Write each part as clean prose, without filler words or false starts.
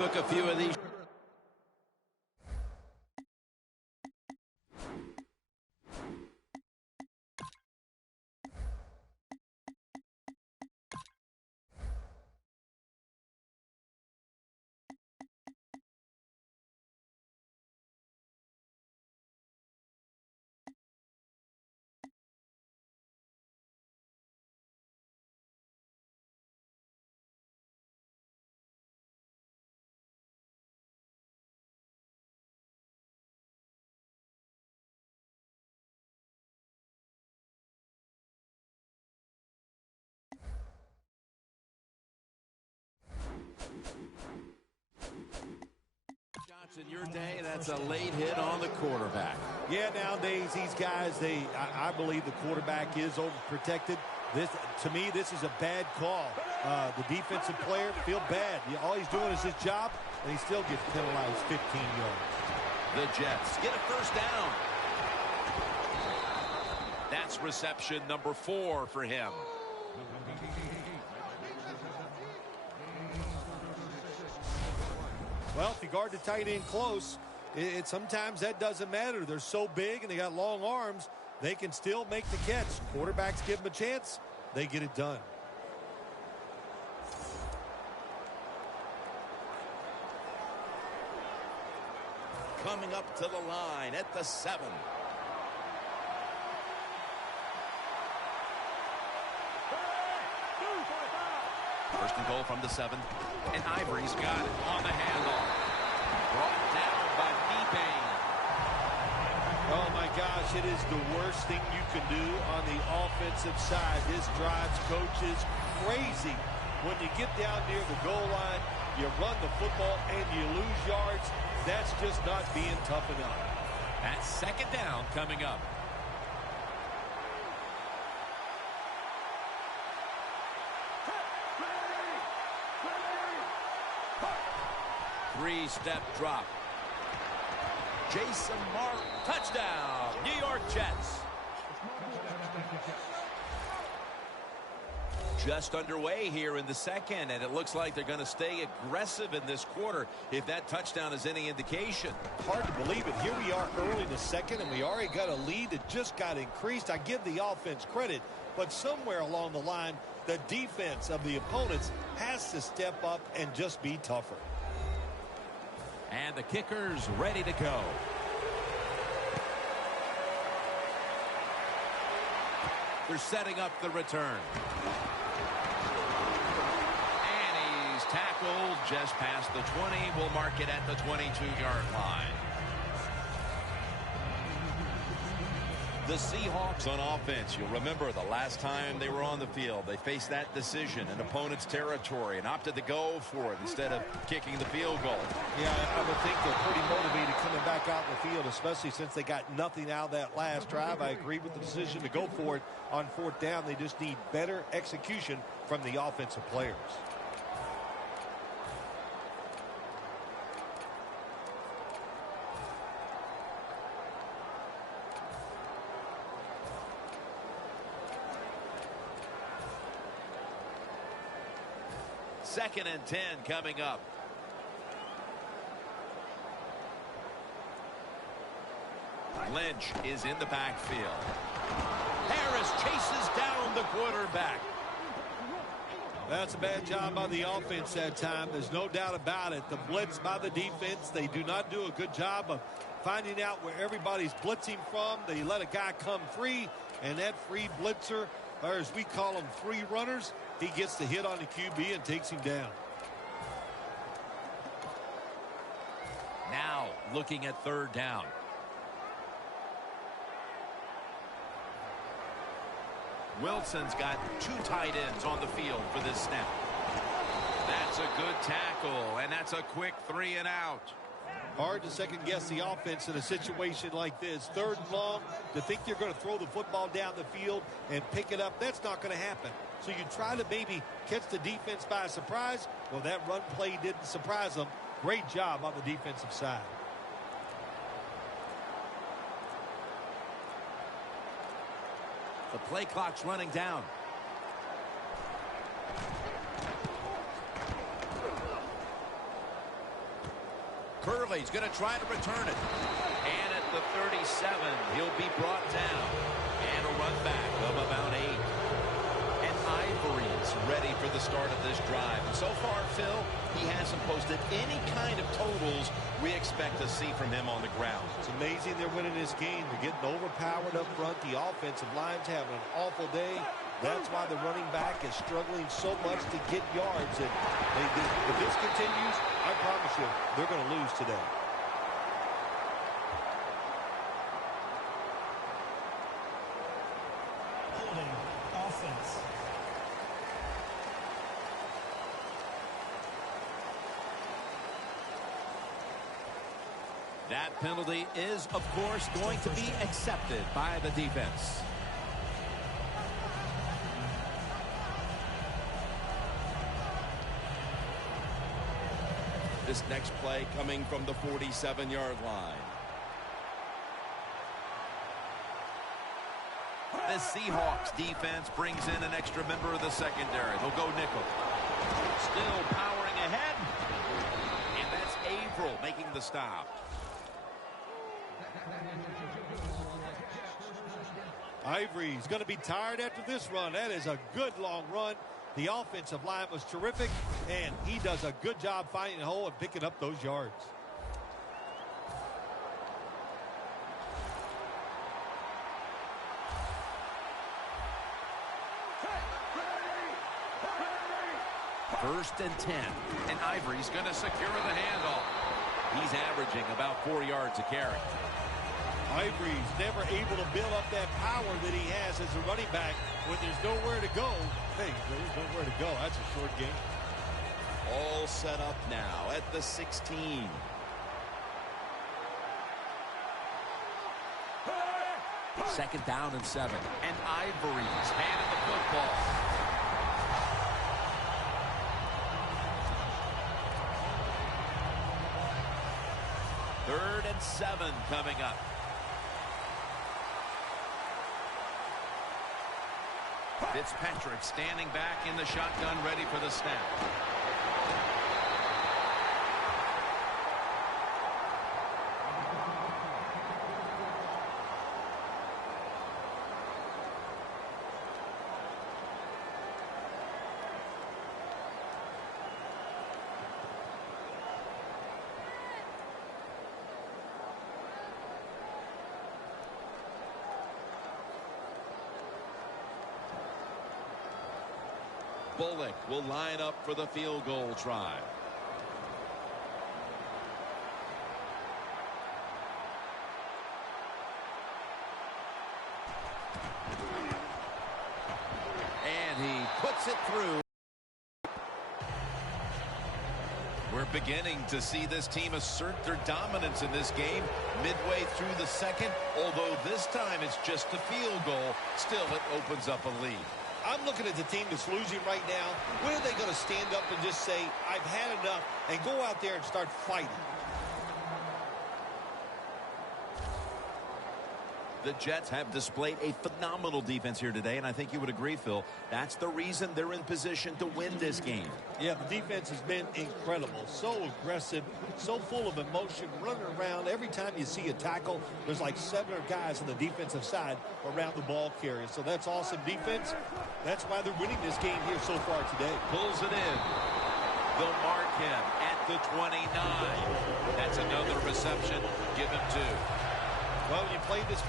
Took a few of these. In your day, that's a late hit on the quarterback. Yeah, nowadays these guys, I believe the quarterback is overprotected. To me, this is a bad call. The defensive player feel bad. All he's doing is his job, and he still gets penalized 15 yards. The Jets get a first down. That's reception number 4 for him. Well, if you guard the tight end close, sometimes that doesn't matter. They're so big and they got long arms, they can still make the catch. Quarterbacks give them a chance, they get it done. Coming up to the line at the 7. First and goal from the 7. And Ivory's got it on the handoff. Brought down by Deepane. Oh, my gosh, it is the worst thing you can do on the offensive side. This drives coaches crazy. When you get down near the goal line, you run the football and you lose yards. That's just not being tough enough. That's second down coming up. Three-step drop. Jason Martin, touchdown, New York Jets. Just underway here in the second, and it looks like they're going to stay aggressive in this quarter if that touchdown is any indication. Hard to believe it. Here we are early in the second, and we already got a lead that just got increased. I give the offense credit, but somewhere along the line, the defense of the opponents has to step up and just be tougher. And the kicker's ready to go. They're setting up the return. And he's tackled just past the 20. We'll mark it at the 22-yard line. The Seahawks on offense. You'll remember the last time they were on the field, they faced that decision in opponent's territory and opted to go for it instead of kicking the field goal. Yeah, I would think they're pretty motivated coming back out in the field, especially since they got nothing out of that last drive. I agree with the decision to go for it on fourth down. They just need better execution from the offensive players. Second and 10 coming up. Lynch is in the backfield. Harris chases down the quarterback. That's a bad job by the offense that time. There's no doubt about it. The blitz by the defense, they do not do a good job of finding out where everybody's blitzing from. They let a guy come free, and that free blitzer, or as we call them, free runners, he gets the hit on the QB and takes him down. Now looking at third down. Wilson's got 2 tight ends on the field for this snap. That's a good tackle, and that's a quick 3 and out. Hard to second guess the offense in a situation like this. Third and long, to think you're going to throw the football down the field and pick it up, that's not going to happen. So you try to maybe catch the defense by surprise. Well, that run play didn't surprise them. Great job on the defensive side. The play clock's running down. Curley's going to try to return it. And at the 37, he'll be brought down. And a run back of about 8. And Ivory's ready for the start of this drive. And so far, Phil, he hasn't posted any kind of totals we expect to see from him on the ground. It's amazing they're winning this game. They're getting overpowered up front. The offensive line's having an awful day. That's why the running back is struggling so much to get yards. And if this continues, I promise you, they're going to lose today. Holding offense. That penalty is, of course, going to be accepted by the defense. This next play coming from the 47-yard line. The Seahawks defense brings in an extra member of the secondary. They'll go nickel. Still powering ahead. And that's Averill making the stop. Ivory's going to be tired after this run. That is a good long run. The offensive line was terrific, and he does a good job finding a hole and picking up those yards. First and 10, and Ivory's going to secure the handoff. He's averaging about 4 yards a carry. Ivory's never able to build up that power that he has as a running back when there's nowhere to go. Hey, there's nowhere to go. That's a short game. All set up now at the 16. Second down and 7. And Ivory's handed the football. Third and 7 coming up. Fitzpatrick standing back in the shotgun, ready for the snap. Bullock will line up for the field goal try. And he puts it through. We're beginning to see this team assert their dominance in this game midway through the second, although this time it's just a field goal. Still, it opens up a lead. I'm looking at the team that's losing right now. When are they going to stand up and just say, I've had enough, and go out there and start fighting? The Jets have displayed a phenomenal defense here today, and I think you would agree, Phil. That's the reason they're in position to win this game. Yeah, the defense has been incredible. So aggressive, so full of emotion, running around. Every time you see a tackle, there's like 7 guys on the defensive side around the ball carrier. So that's awesome defense. That's why they're winning this game here so far today. Pulls it in. They'll mark him at the 29. That's another reception. Give him 2. Well, you play this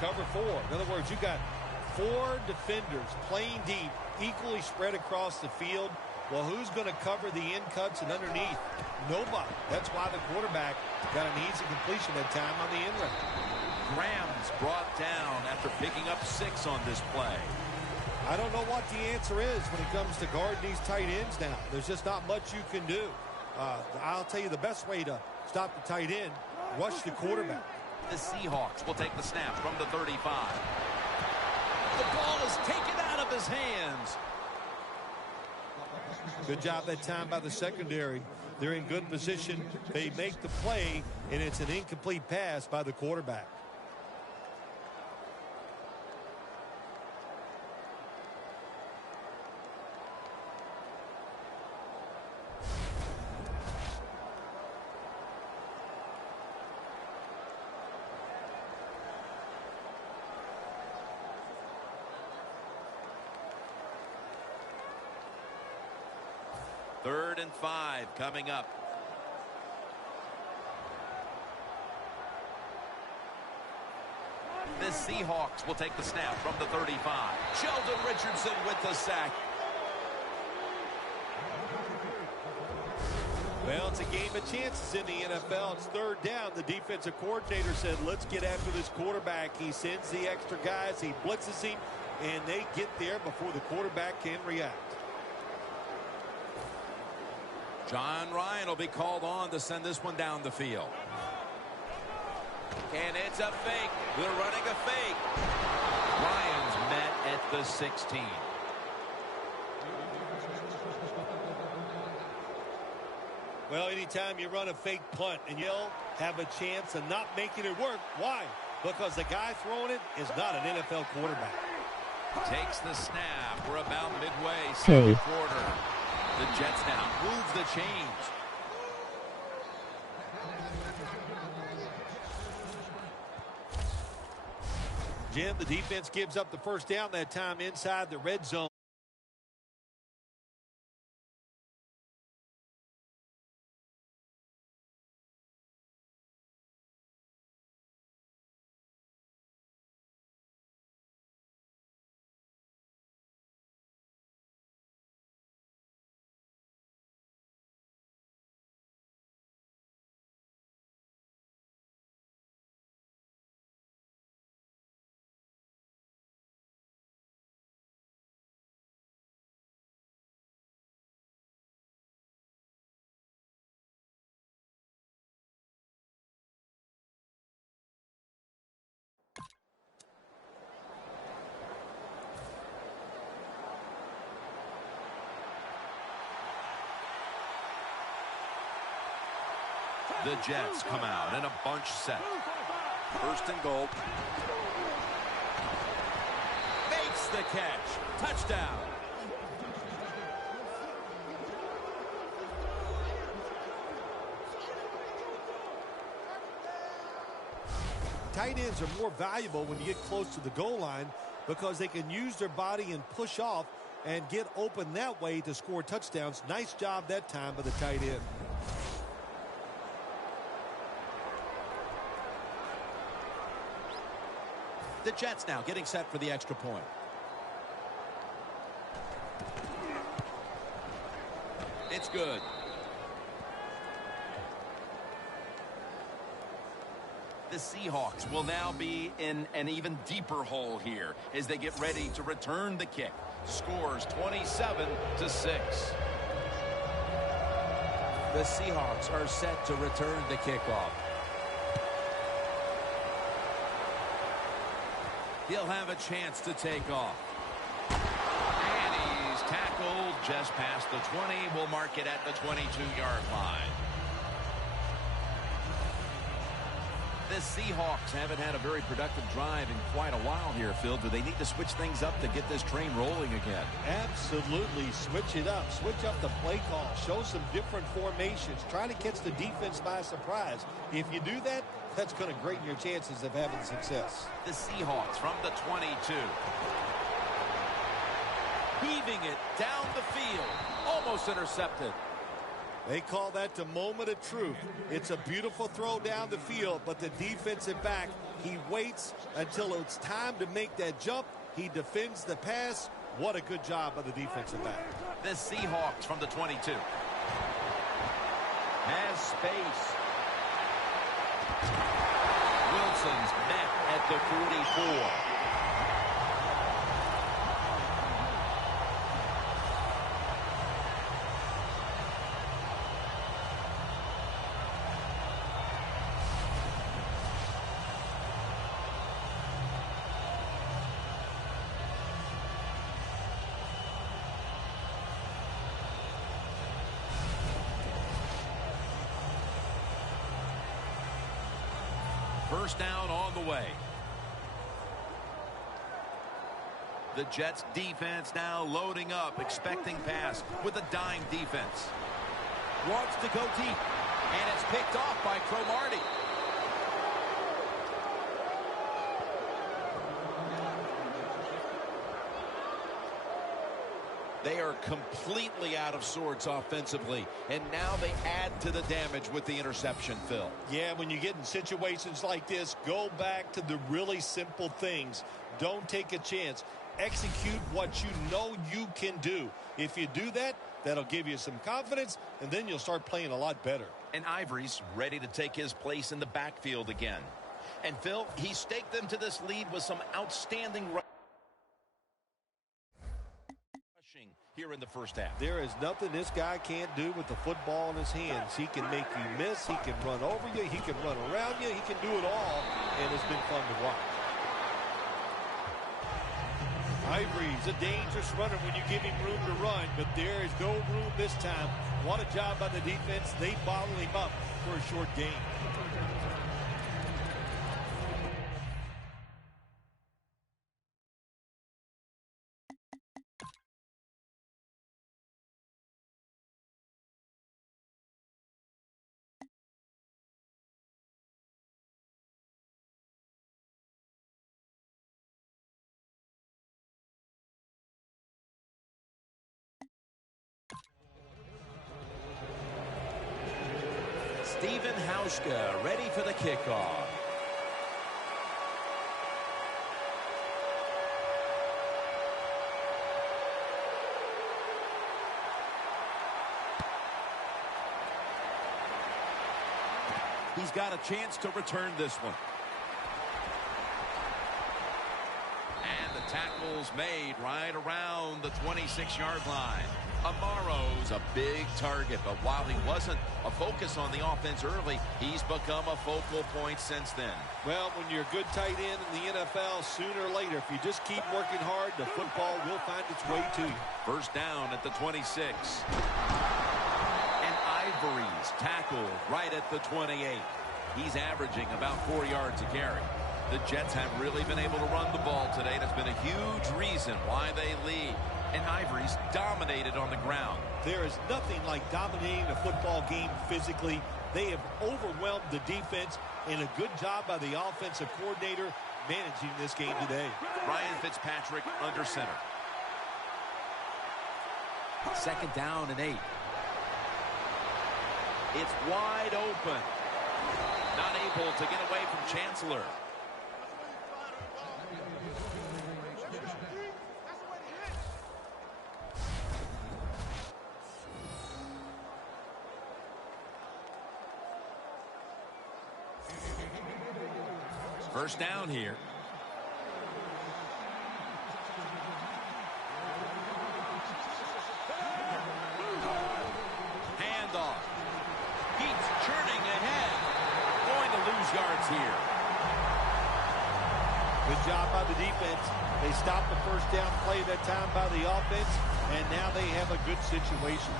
cover 4. In other words, you got 4 defenders playing deep, equally spread across the field. Well, who's going to cover the in cuts and underneath? Nobody. That's why the quarterback got an easy completion that time on the in route. Graham's brought down after picking up 6 on this play. I don't know what the answer is when it comes to guarding these tight ends now. There's just not much you can do. I'll tell you the best way to stop the tight end, rush the quarterback. The Seahawks will take the snap from the 35. The ball is taken out of his hands. Good job that time by the secondary. They're in good position. They make the play, and it's an incomplete pass by the quarterback. 3rd and 5 coming up. The Seahawks will take the snap from the 35. Sheldon Richardson with the sack. Well, it's a game of chances in the NFL. It's 3rd down. The defensive coordinator said, let's get after this quarterback. He sends the extra guys. He blitzes him, and they get there before the quarterback can react. John Ryan will be called on to send this one down the field. And it's a fake. They're running a fake. Ryan's met at the 16. Well, anytime you run a fake punt and you'll have a chance of not making it work. Why? Because the guy throwing it is not an NFL quarterback. Takes the snap. We're about midway, Hey. second quarter. The Jets now move the chains. Jim, the defense gives up the 1st down that time inside the red zone. The Jets come out in a bunch set. 1st and goal. Makes the catch. Touchdown. Tight ends are more valuable when you get close to the goal line because they can use their body and push off and get open that way to score touchdowns. Nice job that time by the tight end. The Jets now getting set for the extra point. It's good. The Seahawks will now be in an even deeper hole here as they get ready to return the kick. Scores 27-6. The Seahawks are set to return the kickoff. He'll have a chance to take off. And he's tackled just past the 20. We'll mark it at the 22-yard line. The Seahawks haven't had a very productive drive in quite a while here, Phil. Do they need to switch things up to get this train rolling again? Absolutely. Switch it up. Switch up the play call. Show some different formations. Try to catch the defense by surprise. If you do that, that's going to greaten your chances of having success. The Seahawks from the 22. Heaving it down the field. Almost intercepted. They call that the moment of truth. It's a beautiful throw down the field, but the defensive back, he waits until it's time to make that jump. He defends the pass. What a good job by the defensive back. The Seahawks from the 22. Has space. Wilson's met at the 44. First down on the way. The Jets defense now loading up, expecting pass with a dime defense. Wants to go deep, and it's picked off by Cromartie. They are completely out of sorts offensively, and now they add to the damage with the interception, Phil. Yeah, when you get in situations like this, go back to the really simple things. Don't take a chance. Execute what you know you can do. If you do that, that'll give you some confidence, and then you'll start playing a lot better. And Ivory's ready to take his place in the backfield again. And Phil, he staked them to this lead with some outstanding rushing here in the first half. There is nothing this guy can't do with the football in his hands. He can make you miss. He can run over you. He can run around you. He can do it all, and it's been fun to watch. Ivory's a dangerous runner when you give him room to run, but there is no room this time. What a job by the defense. They bottle him up for a short gain. Stephen Hauschka ready for the kickoff. He's got a chance to return this one. And the tackle's made right around the 26-yard line. Amaro's a big target, but while he wasn't a focus on the offense early, he's become a focal point since then. Well, when you're a good tight end in the NFL, sooner or later, if you just keep working hard, the football will find its way to you. First down at the 26. And Ivory's tackled right at the 28. He's averaging about 4 yards a carry. The Jets have really been able to run the ball today. That's been a huge reason why they lead. And Ivory's dominated on the ground. There is nothing like dominating a football game physically. They have overwhelmed the defense, and a good job by the offensive coordinator managing this game today. Ryan Fitzpatrick under center. Second down and 8. It's wide open. Not able to get away from Chancellor. First down here. Handoff. Keeps churning ahead. Going to lose yards here. Good job by the defense. They stopped the first down play that time by the offense, and now they have a good situation.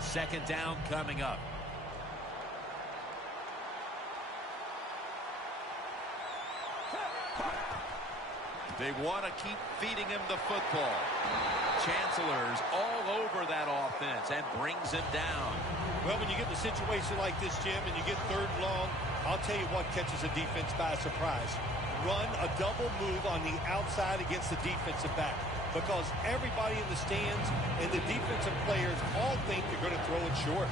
Second down coming up. They want to keep feeding him the football. Chancellor's all over that offense and brings him down. Well, when you get in a situation like this, Jim, and you get third and long, I'll tell you what catches a defense by surprise. Run a double move on the outside against the defensive back, because everybody in the stands and the defensive players all think they're going to throw it short.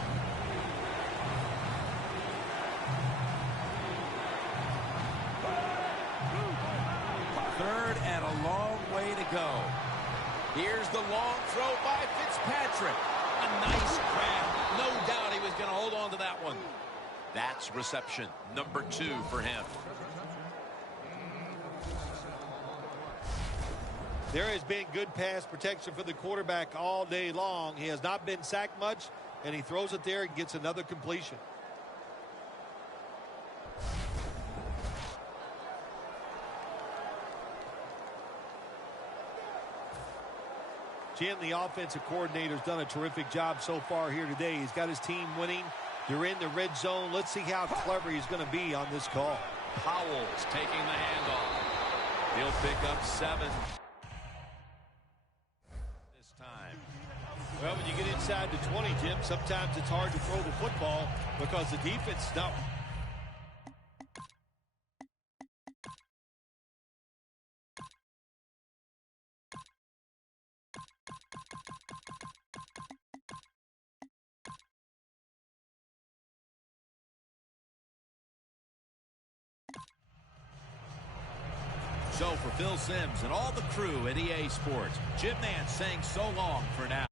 Third and a long way to go. Here's the long throw by Fitzpatrick. A nice grab. No doubt he was going to hold on to that one. That's reception number 2 for him. There has been good pass protection for the quarterback all day long. He has not been sacked much, and he throws it there and gets another completion. Jim, the offensive coordinator's done a terrific job so far here today. He's got his team winning. They're in the red zone. Let's see how clever he's going to be on this call. Powell's taking the handoff. He'll pick up 7 this time. Well, when you get inside the 20, Jim, sometimes it's hard to throw the football because the defense is not. So for Phil Simms and all the crew at EA Sports, Jim Nantz saying so long for now.